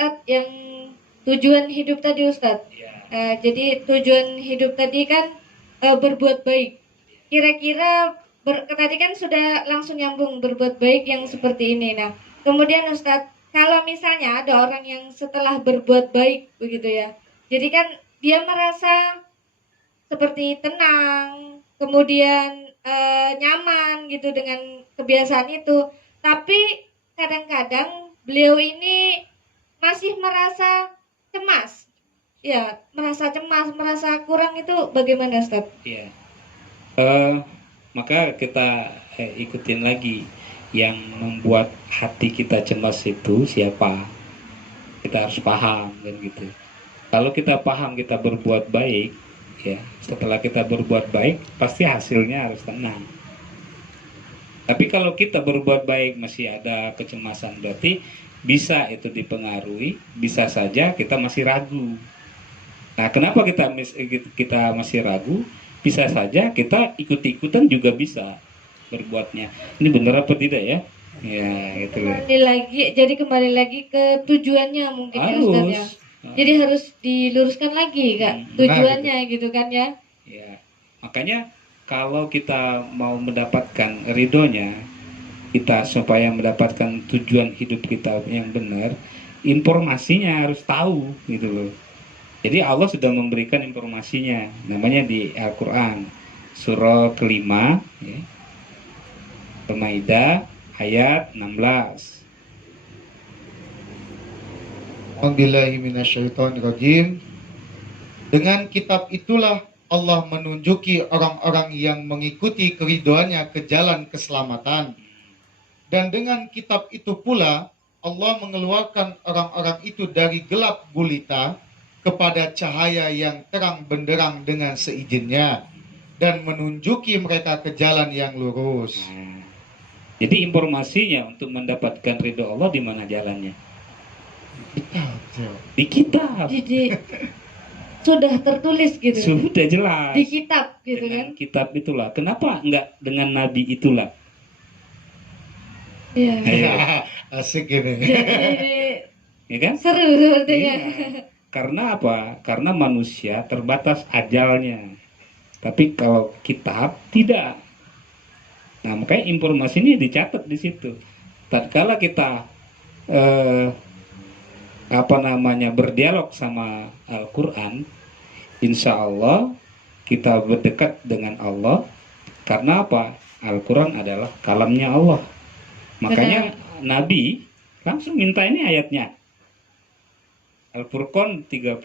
Ustadz yang tujuan hidup tadi Ustadz. Ya. Jadi tujuan hidup tadi kan berbuat baik. Kira-kira tadi kan sudah langsung nyambung berbuat baik yang seperti ini. Nah, kemudian Ustadz, kalau misalnya ada orang yang setelah berbuat baik begitu ya, jadi kan dia merasa seperti tenang, kemudian nyaman gitu dengan kebiasaan itu. Tapi kadang-kadang beliau ini masih merasa cemas. Ya, merasa cemas, merasa kurang itu bagaimana, Ustaz? Iya. Maka kita ikutin lagi yang membuat hati kita cemas itu siapa. Kita harus paham kan gitu. Kalau kita paham kita berbuat baik, ya setelah kita berbuat baik pasti hasilnya harus tenang. Tapi kalau kita berbuat baik masih ada kecemasan, berarti bisa itu dipengaruhi, bisa saja kita masih ragu. Nah, kenapa kita masih ragu? Bisa saja kita ikut-ikutan juga bisa berbuatnya. Ini benar apa tidak ya? Ya, gitu loh. Kembali lagi ke tujuannya mungkin ya Ustaz ya. Jadi harus diluruskan lagi Kak, tujuannya gitu kan ya. Ya. Makanya kalau kita mau mendapatkan ridhonya, kita supaya mendapatkan tujuan hidup kita yang benar, informasinya harus tahu gitu loh. Jadi Allah sudah memberikan informasinya, namanya di Al-Quran, surah kelima, ya. Al-Maidah ayat 16. A'udzubillahiminasyaitonirrajim. Dengan kitab itulah Allah menunjuki orang-orang yang mengikuti keridhoannya ke jalan keselamatan. Dan dengan kitab itu pula Allah mengeluarkan orang-orang itu dari gelap gulita kepada cahaya yang terang benderang dengan seizinnya dan menunjuki mereka ke jalan yang lurus. Jadi informasinya untuk mendapatkan ridho Allah di mana jalannya? Di kitab. Jadi sudah tertulis gitu. Sudah jelas. Di kitab gitu dengan kan. Kitab itulah. Kenapa enggak dengan nabi itulah? Iya. Asik ini. Ya kan? Seru sepertinya. Iya. Karena apa? Karena manusia terbatas ajalnya. Tapi kalau kitab tidak. Nah, makanya informasi ini dicatat di situ. Tatkala kita berdialog sama Al-Quran, insya Allah kita berdekat dengan Allah. Karena apa? Al-Quran adalah kalamnya Allah. Makanya Nabi langsung minta ini ayatnya. Al-Furqan 30.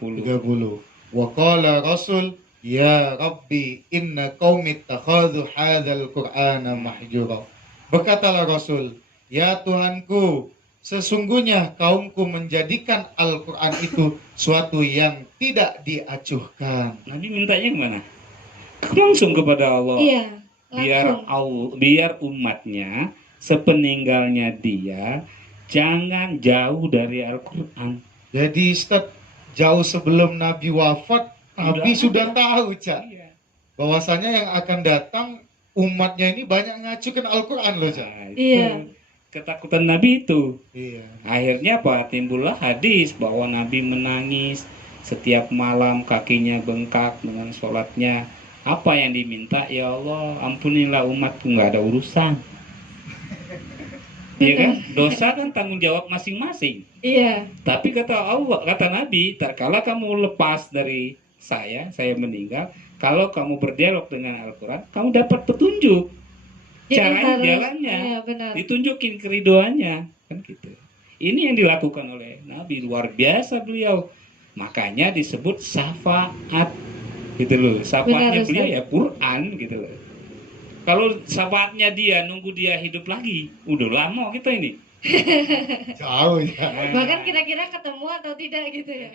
Wa qala Rasul, ya Rabbi inna qaumi ittakhadhu hadzal Qur'ana mahjura. Berkatalah Rasul, ya Tuhanku, sesungguhnya kaumku menjadikan Al-Quran itu suatu yang tidak diacuhkan. Nabi mintanya kemana? Langsung kepada Allah. Iya, Biar umatnya sepeninggalnya dia jangan jauh dari Al-Quran. Jadi Ustaz, jauh sebelum Nabi wafat, Nabi sudah tahu, Cak. Iya. Bahwasanya yang akan datang umatnya ini banyak ngacukan Al-Quran loh, Cak. Nah, Iya. Ketakutan Nabi itu. Iya. Akhirnya apa? Timbullah hadis bahwa Nabi menangis setiap malam, kakinya bengkak dengan sholatnya. Apa yang diminta? Ya Allah, ampunilah umatku, nggak ada urusan. Iya kan? Dosa kan tanggung jawab masing-masing. Iya. Tapi kata Allah, kata Nabi, tatkala kamu lepas dari saya meninggal, kalau kamu berdialog dengan Al-Quran, kamu dapat petunjuk. Caranya, jalannya, iya, benar. ditunjukin keridoannya, kan gitu. Ini yang dilakukan oleh Nabi, luar biasa beliau. Makanya disebut syafaat, gitu loh. Syafaatnya beliau ya Quran, gitu loh. Kalau syafaatnya dia nunggu dia hidup lagi, udah lama kita ini. Jauh ya. Bahkan kira-kira ketemu atau tidak gitu ya.